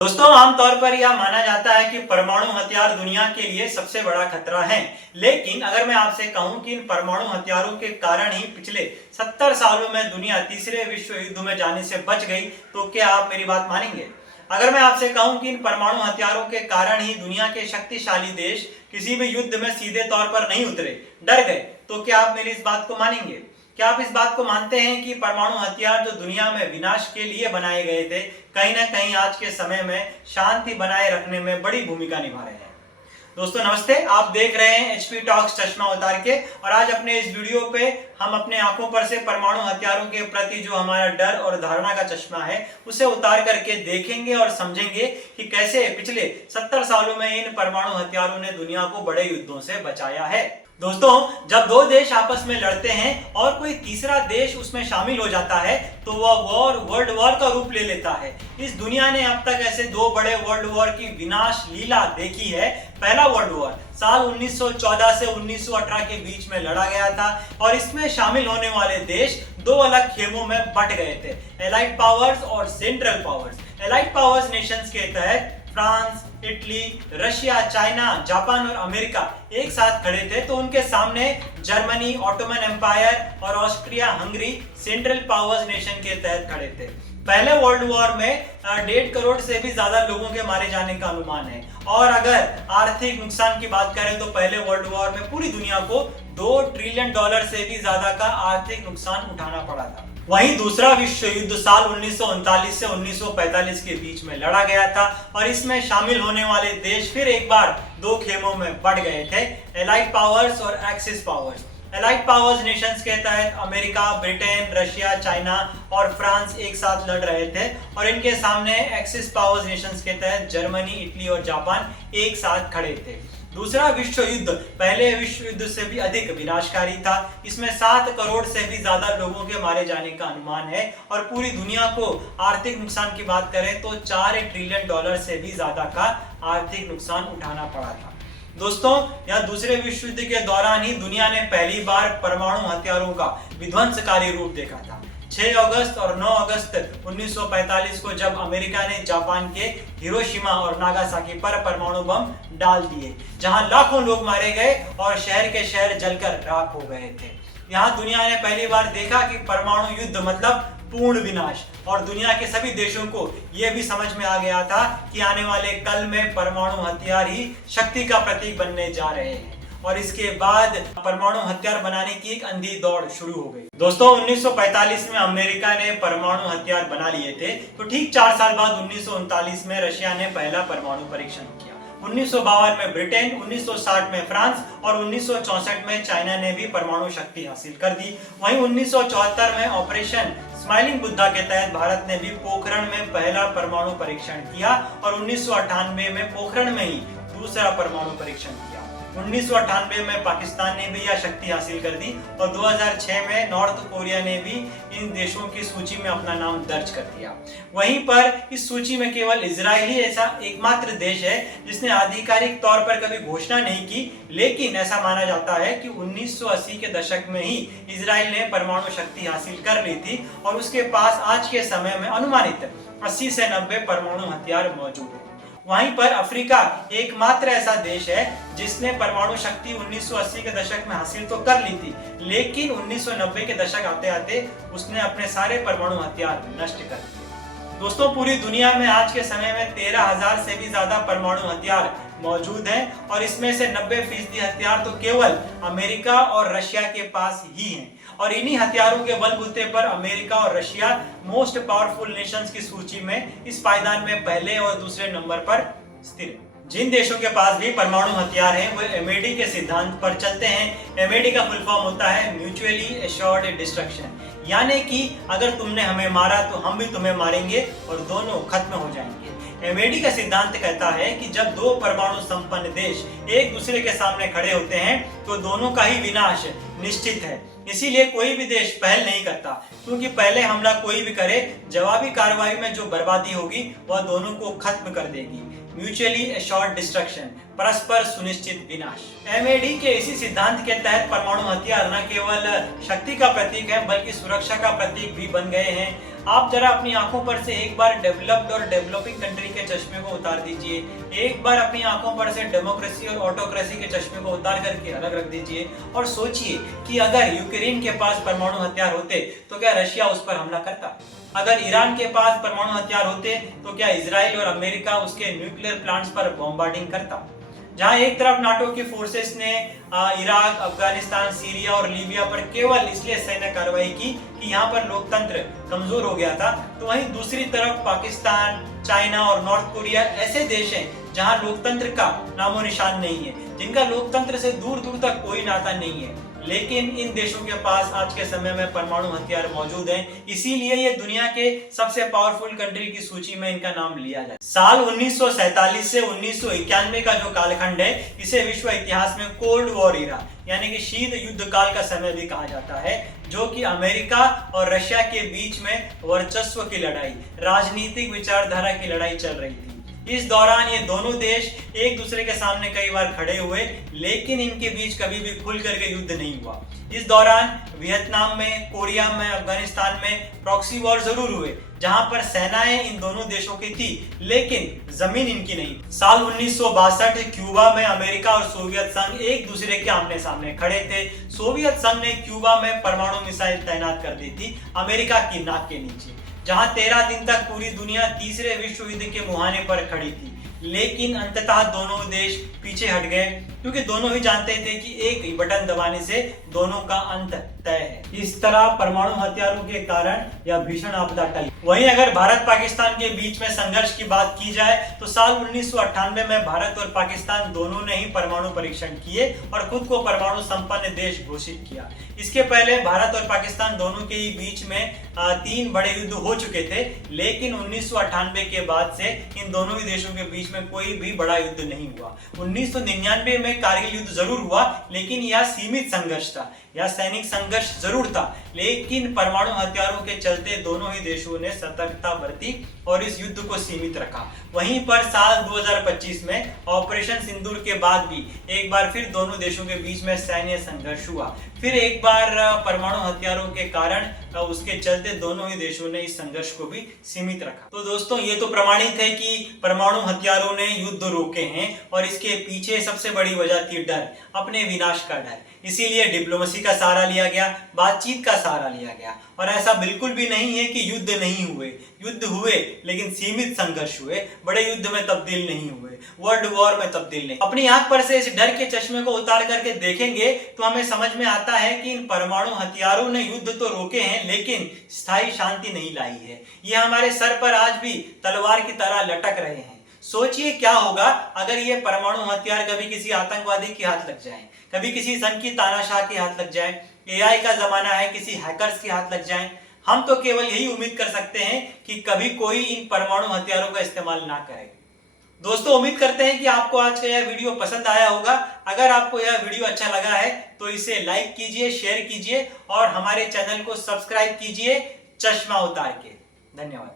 दोस्तों, आमतौर पर यह माना जाता है कि परमाणु हथियार दुनिया के लिए सबसे बड़ा खतरा है। लेकिन अगर मैं आपसे कहूं कि इन परमाणु हथियारों के कारण ही पिछले 70 सालों में दुनिया तीसरे विश्व युद्ध में जाने से बच गई, तो क्या आप मेरी बात मानेंगे? अगर मैं आपसे कहूं कि इन परमाणु हथियारों के कारण ही दुनिया के शक्तिशाली देश किसी भी युद्ध में सीधे तौर पर नहीं उतरे, डर गए, तो क्या आप मेरी इस बात को मानेंगे? क्या आप इस बात को मानते हैं कि परमाणु हथियार जो दुनिया में विनाश के लिए बनाए गए थे, कहीं ना कहीं आज के समय में शांति बनाए रखने में बड़ी भूमिका निभा रहे हैं? दोस्तों नमस्ते, आप देख रहे हैं एचपी टॉक्स चश्मा उतार के। और आज अपने इस वीडियो पे हम अपने आंखों पर से परमाणु हथियारों के प्रति जो हमारा डर और धारणा का चश्मा है, उसे उतार करके देखेंगे और समझेंगे कि कैसे पिछले 70 सालों में इन परमाणु हथियारों ने दुनिया को बड़े युद्धों से बचाया है। दोस्तों, जब दो देश आपस में लड़ते हैं और कोई तीसरा देश उसमें शामिल हो जाता है, तो वह वर्ल्ड वॉर का रूप ले लेता है। इस दुनिया ने अब तक ऐसे दो बड़े वर्ल्ड वॉर की विनाश लीला देखी है। पहला वर्ल्ड वॉर साल 1914 से 1918 के बीच में लड़ा गया था और इसमें शामिल होने वाले देश दो अलग खेमों में बट गए थे, एलाइड पावर्स और central powers. Allied powers Nations के तहत France, Italy, Russia, China, Japan और अमेरिका एक साथ खड़े थे, तो उनके सामने जर्मनी, ऑटोमन एम्पायर और Austria Hungary central powers nation के तहत खड़े थे। पहले वर्ल्ड वॉर में 1.5 करोड़ से भी ज्यादा लोगों के मारे जाने का अनुमान है। और अगर आर्थिक नुकसान की बात करें तो पहले वर्ल्ड वॉर में पूरी दुनिया को $2 ट्रिलियन से भी ज्यादा का आर्थिक नुकसान उठाना पड़ा था। वहीं दूसरा विश्व युद्ध साल 1939 से 1945 के बीच में लड़ा गया था और इसमें शामिल होने वाले देश फिर एक बार दो खेमों में बढ़ गए थे, एलाइड पावर्स और axis powers. Allied powers Nations के तहत अमेरिका, ब्रिटेन, रशिया, चाइना और फ्रांस एक साथ लड़ रहे थे और इनके सामने एक्सिस पावर्स नेशंस के तहत जर्मनी, इटली और जापान एक साथ खड़े थे। दूसरा विश्व युद्ध पहले विश्व युद्ध से भी अधिक विनाशकारी था। इसमें 7 करोड़ से भी ज्यादा लोगों के मारे जाने का अनुमान है और पूरी दुनिया को आर्थिक नुकसान की बात करें तो $4 ट्रिलियन से भी ज्यादा का आर्थिक नुकसान उठाना पड़ा था। दोस्तों, यह दूसरे विश्व युद्ध के दौरान ही दुनिया ने पहली बार परमाणु हथियारों का विध्वंसकारी रूप देखा था। 6 अगस्त और 9 अगस्त 1945 को जब अमेरिका ने जापान के हिरोशिमा और नागासाकी पर परमाणु बम डाल दिए, जहां लाखों लोग मारे गए और शहर के शहर जलकर राख हो गए थे। यहां दुनिया ने पहली बार देखा कि परमाणु युद्ध मतलब पूर्ण विनाश और दुनिया के सभी देशों को यह भी समझ में आ गया था कि आने वाले कल में परमाणु हथियार ही शक्ति का प्रतीक बनने जा रहे हैं। और इसके बाद परमाणु हथियार बनाने की एक अंधी दौड़ शुरू हो गई। दोस्तों, 1945 में अमेरिका ने परमाणु हथियार बना लिए थे, तो ठीक 4 साल बाद 1939 में रशिया ने पहला परमाणु परीक्षण किया। 1952 में ब्रिटेन, 1960 में फ्रांस और 1964 में चाइना ने भी परमाणु शक्ति हासिल कर दी। वहीं 1974 में ऑपरेशन स्माइलिंग बुद्धा के तहत भारत ने भी पोखरण में पहला परमाणु परीक्षण किया और 1998 में पोखरण में ही दूसरा परमाणु परीक्षण किया। 1998 में पाकिस्तान ने भी यह शक्ति हासिल कर दी और 2006 में नॉर्थ कोरिया ने भी इन देशों की सूची में अपना नाम दर्ज कर दिया। वहीं पर इस सूची में केवल इजराइल ही ऐसा एकमात्र देश है जिसने आधिकारिक तौर पर कभी घोषणा नहीं की, लेकिन ऐसा माना जाता है कि 1980 के दशक में ही इजराइल ने परमाणु शक्ति हासिल कर ली थी और उसके पास आज के समय में अनुमानित 80 से 90 परमाणु हथियार मौजूद है। वहीं पर अफ्रीका एकमात्र ऐसा देश है जिसने परमाणु शक्ति 1980 के दशक में हासिल तो कर ली थी, लेकिन 1990 के दशक आते आते उसने अपने सारे परमाणु हथियार नष्ट कर दिए। दोस्तों, पूरी दुनिया में आज के समय में 13,000 से भी ज्यादा परमाणु हथियार मौजूद हैं और इसमें से 90% हथियार तो केवल अमेरिका और रशिया के पास ही हैं। और इन्हीं हथियारों के बलबूते पर अमेरिका और रशिया मोस्ट पावरफुल नेशंस की सूची में इस पायदान में पहले और दूसरे नंबर पर स्थिर है। जिन देशों के पास भी परमाणु हथियार हैं, वो एमएडी के सिद्धांत पर चलते हैं। एमएडी का फुल फॉर्म होता है म्यूचुअली एश्योर्ड डिस्ट्रक्शन, यानी कि अगर तुमने हमें मारा तो हम भी तुम्हें मारेंगे और दोनों खत्म हो जाएंगे। एमएडी का सिद्धांत कहता है कि जब दो परमाणु संपन्न देश एक दूसरे के सामने खड़े होते हैं तो दोनों का ही विनाश निश्चित है। इसीलिए कोई भी देश पहल नहीं करता, क्योंकि पहले हमला कोई भी करे, जवाबी कार्रवाई में जो बर्बादी होगी वह दोनों को खत्म कर देगी। म्यूचुअली एश्योर्ड डिस्ट्रक्शन, परस्पर सुनिश्चित विनाश। एमएडी के इसी सिद्धांत के तहत परमाणु हथियार न केवल शक्ति का प्रतीक है बल्कि सुरक्षा का प्रतीक भी बन गए हैं। आप जरा अपनी आंखों पर से एक बार डेवलप्ड और डेवलपिंग कंट्री के चश्मे को उतार दीजिए, एक बार अपनी आंखों पर से डेमोक्रेसी और ऑटोक्रेसी के चश्मे को उतार करके अलग रख दीजिए और सोचिए कि अगर यूक्रेन के पास परमाणु हथियार होते तो क्या रशिया उस पर हमला करता? अगर ईरान के पास परमाणु हथियार होते तो क्या इजराइल और अमेरिका उसके न्यूक्लियर प्लांट्स पर बॉम्बार्डिंग करता? जहां एक तरफ नाटो की फोर्सेस ने इराक, अफगानिस्तान, सीरिया और लीबिया पर केवल इसलिए सैन्य कार्रवाई की कि यहां पर लोकतंत्र कमजोर हो गया था, तो वहीं दूसरी तरफ पाकिस्तान, चाइना और नॉर्थ कोरिया ऐसे देश हैं जहां लोकतंत्र का नामो निशान नहीं है, जिनका लोकतंत्र से दूर दूर तक कोई नाता नहीं है, लेकिन इन देशों के पास आज के समय में परमाणु हथियार मौजूद हैं। इसीलिए ये दुनिया के सबसे पावरफुल कंट्री की सूची में इनका नाम लिया जाए। साल 1947 से 1991 का जो कालखंड है, इसे विश्व इतिहास में कोल्ड वॉर इरा यानी कि शीत युद्ध काल का समय भी कहा जाता है, जो कि अमेरिका और रशिया के बीच में वर्चस्व की लड़ाई, राजनीतिक विचारधारा की लड़ाई चल रही थी। इस दौरान ये दोनों देश एक दूसरे के सामने कई बार खड़े हुए, लेकिन इनके बीच कभी भी खुल करके युद्ध नहीं हुआ। इस दौरान वियतनाम में, कोरिया में, अफगानिस्तान में प्रॉक्सी वॉर जरूर हुए, जहां पर सेनाएं इन दोनों देशों की थी, लेकिन जमीन इनकी नहीं। साल 1962 क्यूबा में अमेरिका और सोवियत संघ एक दूसरे के आमने सामने खड़े थे। सोवियत संघ ने क्यूबा में परमाणु मिसाइल तैनात कर दी थी अमेरिका की नाक के नीचे, जहां 13 दिन तक पूरी दुनिया तीसरे विश्व युद्ध के मुहाने पर खड़ी थी, लेकिन अंततः दोनों देश पीछे हट गए, क्योंकि दोनों ही जानते थे कि एक बटन दबाने से दोनों का अंत तय है। इस तरह परमाणु हथियारों के कारण यह भीषण आपदा टली। वहीं अगर भारत पाकिस्तान के बीच में संघर्ष की बात की जाए तो साल 1998 में भारत और पाकिस्तान दोनों ने ही परमाणु परीक्षण किए और खुद को परमाणु संपन्न देश घोषित किया। इसके पहले भारत और पाकिस्तान दोनों के ही बीच में 3 बड़े युद्ध हो चुके थे, लेकिन 1998 के बाद से इन दोनों ही देशों के बीच में कोई भी बड़ा युद्ध नहीं हुआ। 1999 में कारगिल युद्ध जरूर हुआ, लेकिन यह सीमित संघर्ष था, यह सैनिक संघर्ष जरूर था, लेकिन परमाणु हथियारों के चलते दोनों ही देशों ने सतर्कता बरती और इस युद्ध को सीमित रखा। वहीं पर साल 2025 में ऑपरेशन सिंदूर के बाद भी एक बार फिर दोनों देशों के बीच में सैन्य संघर्ष हुआ। फिर एक बार परमाणु हथियारों के कारण उसके चलते दोनों ही देशों ने इस संघर्ष को भी सीमित रखा। तो दोस्तों, ये तो प्रमाणित है कि परमाणु हथियारों ने युद्ध रोके हैं और इसके पीछे सबसे बड़ी वजह थी डर, अपने विनाश का डर। इसीलिए डिप्लोमेसी का सहारा लिया गया, बातचीत का सहारा लिया गया, और ऐसा बिल्कुल भी नहीं है कि युद्ध नहीं हुए। युद्ध हुए, लेकिन सीमित संघर्ष हुए, बड़े युद्ध में तब्दील नहीं हुए, वर्ल्ड वॉर में तब्दील नहीं। अपनी आंख पर से इस डर के चश्मे को उतार करके देखेंगे तो हमें समझ में आता है कि इन परमाणु हथियारों ने युद्ध तो रोके हैं, लेकिन स्थायी शांति नहीं लाई है। ये हमारे सर पर आज भी तलवार की तरह लटक रहे हैं। सोचिए क्या होगा अगर ये परमाणु हथियार कभी किसी आतंकवादी के हाथ लग जाएं, कभी किसी सन की तानाशाह के हाथ लग जाएं, एआई का जमाना है, किसी हैकर्स के हाथ लग जाएं। हम तो केवल यही उम्मीद कर सकते हैं कि कभी कोई इन परमाणु हथियारों का इस्तेमाल ना करे। दोस्तों, उम्मीद करते हैं कि आपको आज का यह वीडियो पसंद आया होगा। अगर आपको यह वीडियो अच्छा लगा है तो इसे लाइक कीजिए, शेयर कीजिए और हमारे चैनल को सब्सक्राइब कीजिए चश्मा उतार के। धन्यवाद।